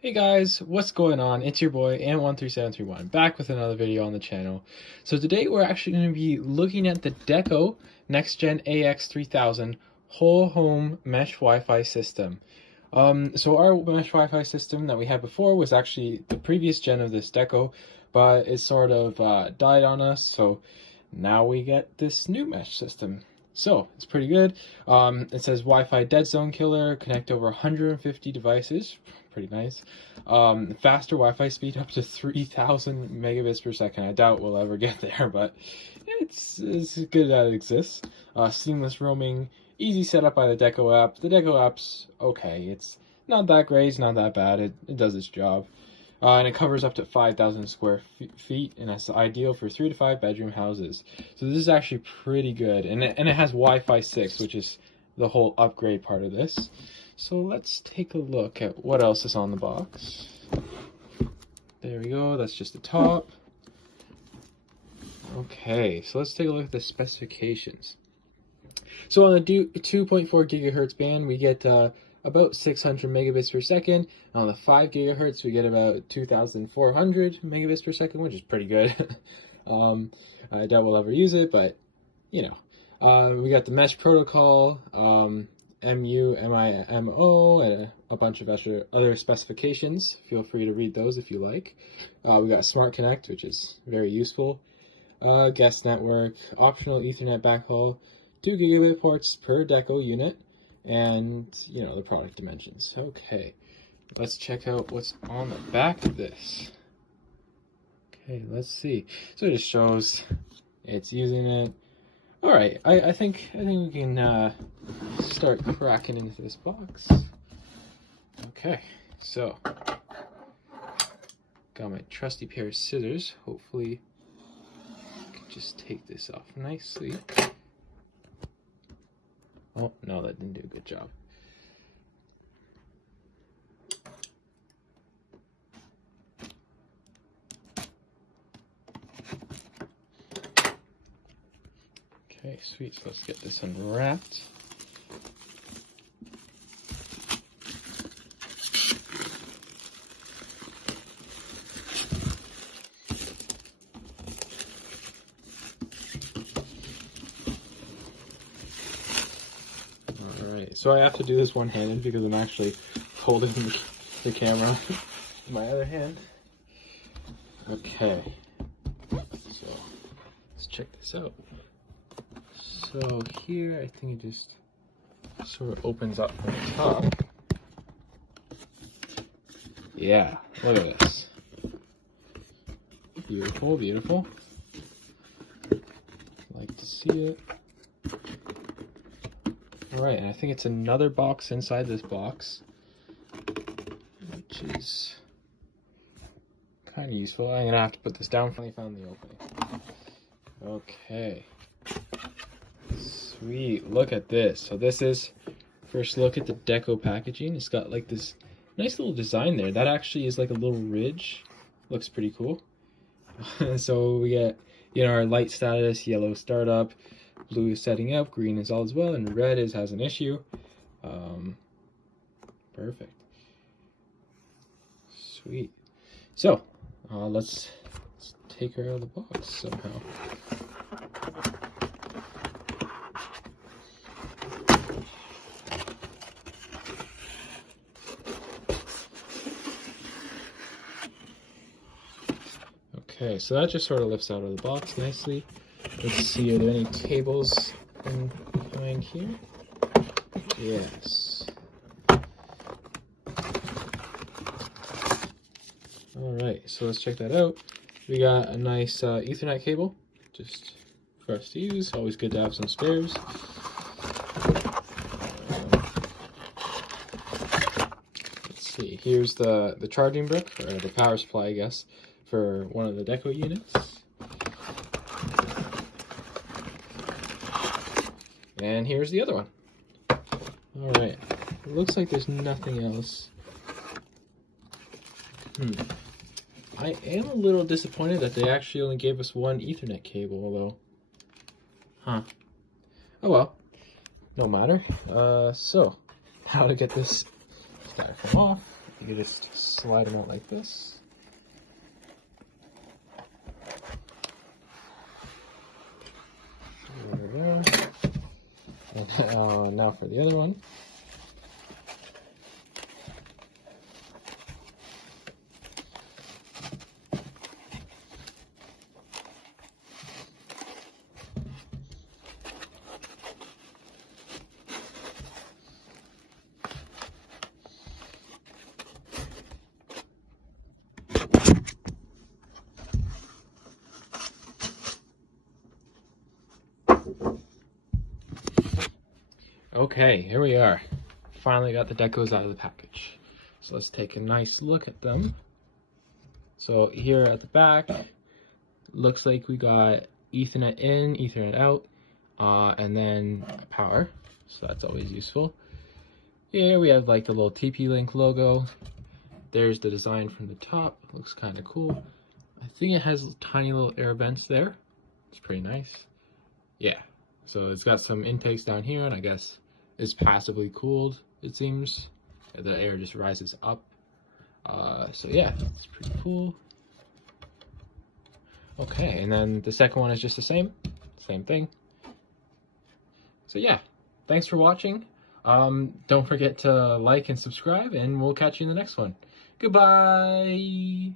Hey guys, what's going on? It's your boy Ant13731 back with another video on the channel. So today we're actually going to be looking at the Deco Next Gen AX3000 whole home mesh Wi-Fi system. So our mesh Wi-Fi system that we had before was actually the previous gen of this Deco, but it sort of died on us, so now we get this new mesh system. So it's pretty good. It says Wi-Fi dead zone killer, connect over 150 devices. Pretty nice. Faster Wi-Fi speed up to 3,000 megabits per second. I doubt we'll ever get there, but it's good that it exists. Seamless roaming, easy setup by the Deco app. The Deco app's okay. It's not that great, it's not that bad. It does its job. And it covers up to 5,000 square feet, and that's ideal for 3 to 5 bedroom houses. So this is actually pretty good, and it has Wi-Fi 6, which is the whole upgrade part of this. So let's take a look at what else is on the box. There we go, that's just the top. Okay, so let's take a look at the specifications. So on the 2.4 gigahertz band, we get about 600 megabits per second. On the 5 gigahertz, we get about 2,400 megabits per second, which is pretty good. I doubt we'll ever use it, but you know. We got the mesh protocol, MU, and a bunch of other specifications. Feel free to read those if you like. We got Smart Connect, which is very useful. Guest network, optional Ethernet backhaul, 2 gigabit ports per Deco unit, and you know the product dimensions. Okay, let's check out what's on the back of this. Okay, let's see. So it just shows it's using it. All right, I think we can start cracking into this box. Okay, so got my trusty pair of scissors. Hopefully, I can just take this off nicely. Oh, no, that didn't do a good job. Okay, sweet. So let's get this unwrapped. So I have to do this one-handed because I'm actually holding the camera in my other hand. Okay, so let's check this out. So here, I think it just sort of opens up from the top. Yeah, look at this. Beautiful, beautiful. Like to see it. Alright, and I think it's another box inside this box, which is kind of useful. I'm going to have to put this down. Finally found the opening. Okay. Sweet. Look at this. So this is first look at the Deco packaging. It's got like this nice little design there. That actually is like a little ridge. Looks pretty cool. So we get, you know, our light status, yellow startup, blue is setting up, green is all as well, and red has an issue. Perfect. Sweet. So let's take her out of the box somehow. Okay, so that just sort of lifts out of the box nicely. Let's see, are there any cables behind here? Yes. Alright, so let's check that out. We got a nice Ethernet cable, just for us to use. Always good to have some spares. Let's see, here's the charging brick, or the power supply, I guess, for one of the Deco units. And here's the other one. Alright, it looks like there's nothing else. I am a little disappointed that they actually only gave us one Ethernet cable, although. Oh well, no matter. So, how to get this guy from off. You just slide them out like this. There we go. And now for the other one. Okay, here we are. Finally got the Decos out of the package. So let's take a nice look at them. So here at the back, looks like we got Ethernet in, Ethernet out, and then power. So that's always useful. Here we have like the little TP-Link logo. There's the design from the top. Looks kind of cool. I think it has tiny little air vents there. It's pretty nice. Yeah. So it's got some intakes down here, and I guess it's passively cooled, it seems. The air just rises up. So yeah, it's pretty cool. Okay, and then the second one is just the same thing. So yeah, thanks for watching. Don't forget to like and subscribe, and we'll catch you in the next one. Goodbye!